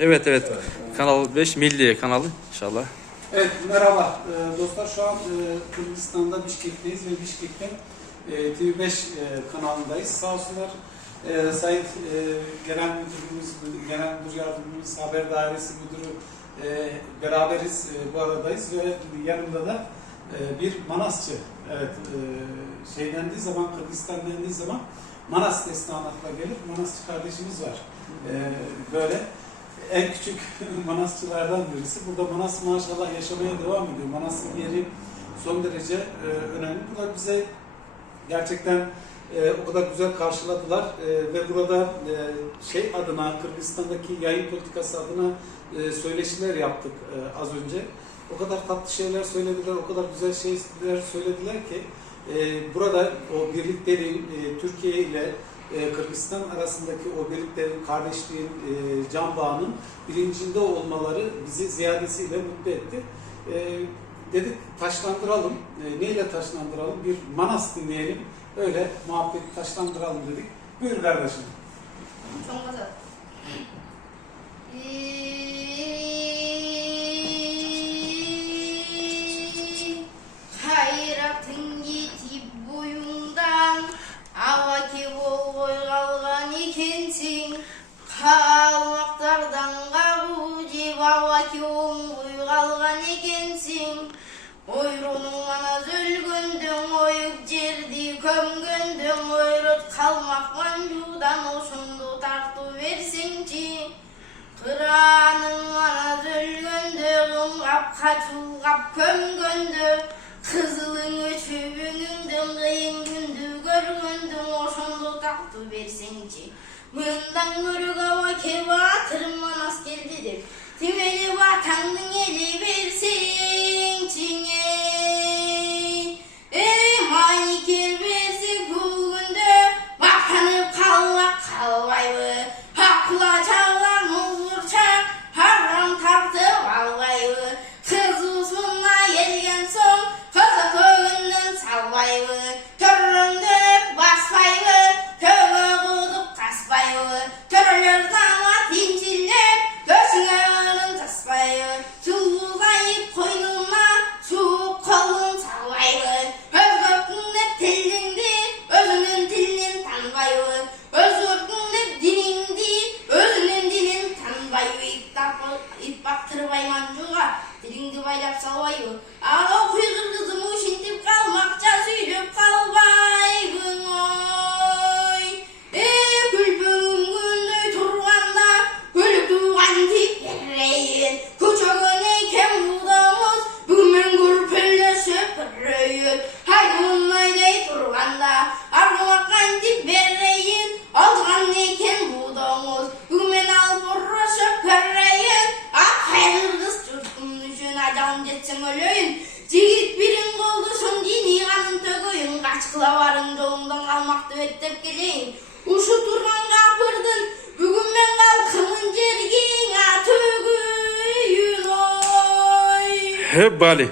Evet. Kanal 5 Milli kanalı inşallah. Evet, merhaba dostlar. Şu an Kırgızistan'da Bişkek'teyiz ve Bişkek'ten TV5 kanalındayız. Sağ olsunlar Sayın Genel Müdürümüz, Genel Müdür Yardımcımız, Haber Dairesi Müdürü beraberiz, bu aradayız ve yanımda da bir Manasçı. Evet, şey dendiği zaman, Kırgızistan dendiği zaman Manas destanı akla gelir. Manasçı kardeşimiz var. Böyle en küçük Manasçılardan birisi. Burada Manas maşallah yaşamaya devam ediyor. Manas'ın yeri son derece önemli. Bu da bize gerçekten o kadar güzel karşıladılar ve burada şey adına, Kırgızistan'daki yayın politikası adına söyleşiler yaptık az önce. O kadar tatlı şeyler söylediler, o kadar güzel şeyler söylediler ki burada o birliklerin Türkiye ile Kırgızistan arasındaki o birliklerin, kardeşliğin, can bağının bilincinde olmaları bizi ziyadesiyle mutlu etti. Dedik taşlandıralım. Neyle taşlandıralım? Bir Manas dinleyelim. Öyle muhabbet taşlandıralım dedik. Buyur kardeşim. Çok güzel. Hayratın yetip boyundan avaki boy kalgan ikensin. Kalmaktardan kavucip avaki boy kalgan ikensin. Oyrunun ana zölgöndün, oyup cerdi kömgöndün, oyrut kalmak mancudan oşundu tartı versinci. Kıranın ana zölgöndün, kap kaçul kap kömgöndü, kızılın öçübünündün, kıyın gündü görgöndün, oşundu tartı versinci. Mından görü kava keva tırmanas geldidir, timeli vatanın eli versin çine. Maniker versin bugündü, vatanıp kalmak kalbayı, hakla çalan huzurça, haram tartı valbayı, kız uzunla gelgen son, kızı toğundan salbayı, töründürüp basbayı, töğü kudup tasbayı, törülür damat incillep, gözüne ağrın tasbayı, çulgayıp koynuna, soğuk kolun salbayı, özgürlük dilindi, özünün dilinin tanbayı, özgürlük dilindi, özünün dilinin tanbayı, ip baktırbayı mancuğa, dilindi baylap salbayı, ağa kuygur kızımı şintip kalmakça süylüp kalbayın oy. Gülbün gündüy turganda, gülük tuğan tip yerreyin, küçüğün eyken budamız, bugün gürpülleşip kırreyin, haydi onlayday turganda, argımakkan tip verreyin, algan eyken budamız, bugün al burraşıp kırreyin, hayır kız çocukun düşün acan jetsin ölüyün, jigit birin koldusun dini kanın tögüyün, kaçkıla varın yolundan kalmaktı öttep geleyin, uşu turgan kapırdın, bugün ben kalkımın jergin atögüyün oy. Hep Bali.